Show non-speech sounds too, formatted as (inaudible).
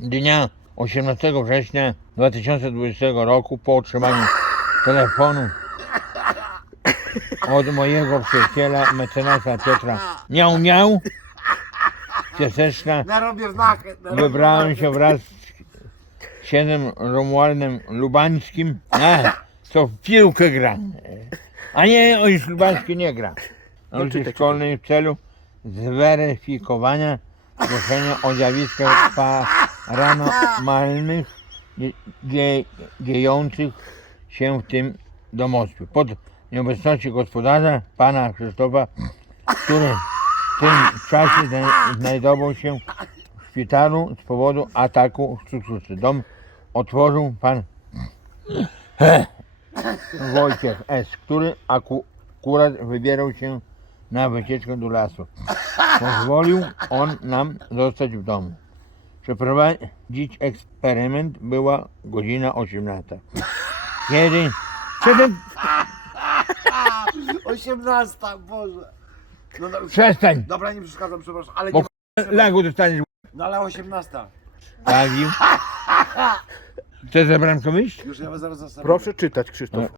dnia 18 września 2020 roku po otrzymaniu telefonu od mojego przyjaciela mecenasa Piotra Miał Miał Cieseczna Narobię znachę. narobię wybrałem się wraz z księdzem Romualdem Lubańskim, a, co w piłkę gra. A nie, już Lubański nie gra. Na ulicy szkolnej w celu zweryfikowania zgłoszenia o zjawiskach paranormalnych dzie- dzie- dziejących się w tym domostwie. Pod nieobecności gospodarza, pana Krzysztofa, który w tym czasie zna- znajdował się w szpitalu z powodu ataku cukrzycy. Dom otworzył pan (laughs) Wojciech S., który aku- akurat wybierał się na wycieczkę do lasu. (laughs) Pozwolił on nam zostać w domu. Przeprowadzić eksperyment była godzina 18. Kiedy Przestań, 18, Boże. No, no, przestań! dobra, nie przeszkadzam, przepraszam, ale Bo nie, lagu dostaniesz no ale 18. Bawił. (laughs) Chcesz za bramką wyjść? Już ja was zaraz zastawię. Proszę czytać, Krzysztof.